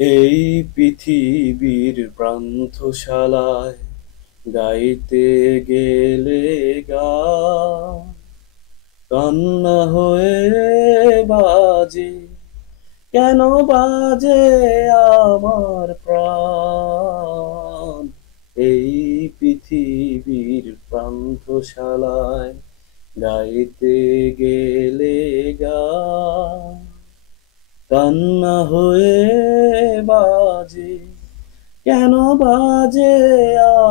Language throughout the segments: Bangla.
এই পৃথিবীর প্রান্তশালায় গাইতে গেলে গান কান্না হয়ে বাজে, কেন বাজে আমার প্রাণ। এই পৃথিবীর প্রান্তশালায় গাইতে গেলে গান কান্না হয়ে বাজে, কেন বাজে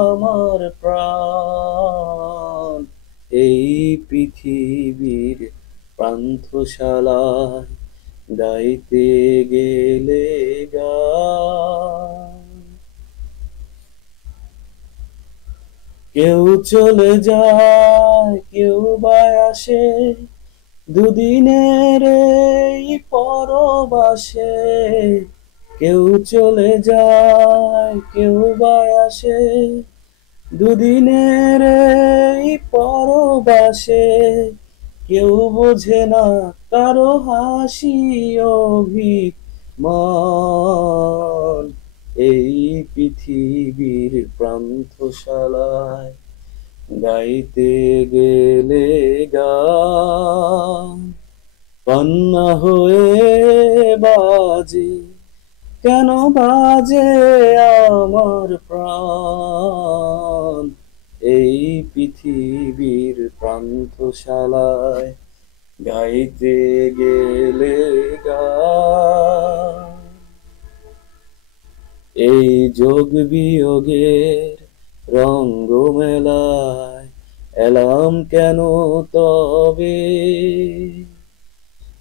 আমার প্রাণ। এই পৃথিবীর প্রান্তশালায় গাইতে গেলে গান। কেউ চলে যায়, কেউ বা আসে, দুদিনের এই পরবাসে। কেউ চলে যায়, কেউ বা আসে, দুদিনের এই পরবাসে। কেউ বোঝে না কারো হাসি অভিমান। এই পৃথিবীর প্রান্তশালায় গাইতে গেলে গান কান্না হয়ে বাজে, কেন বাজে আমার প্রাণ। এই পৃথিবীর প্রান্তশালায় গাইতে গেলে গান। এই যোগ বিয়োগের রঙ্গ মেলায় এলাম কেন তবে,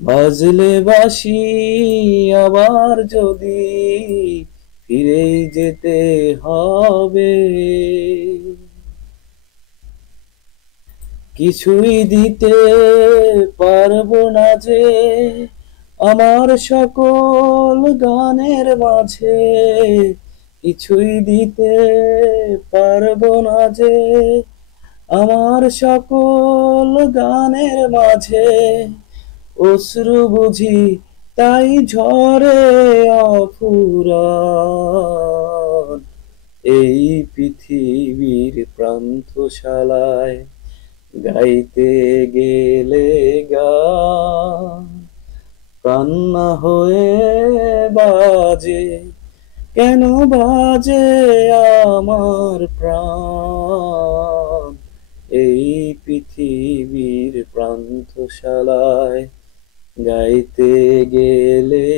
বাজলে বাঁশি আবার যদি ফিরেই যেতে হবে। কিছুই দিতে পারবো না যে আমার সকল গানের মাঝে, কিছুই দিতে পারবো না যে আমার সকল গানের মাঝে। অশ্রু বুঝি তাই ঝরে অফুরান। এই পৃথিবীর প্রান্তশালায় গাইতে গেলে গান কান্না হয়ে বাজে, কেন বাজে আমার প্রাণ। এই পৃথিবীর প্রান্তশালায় গাইতে গেলে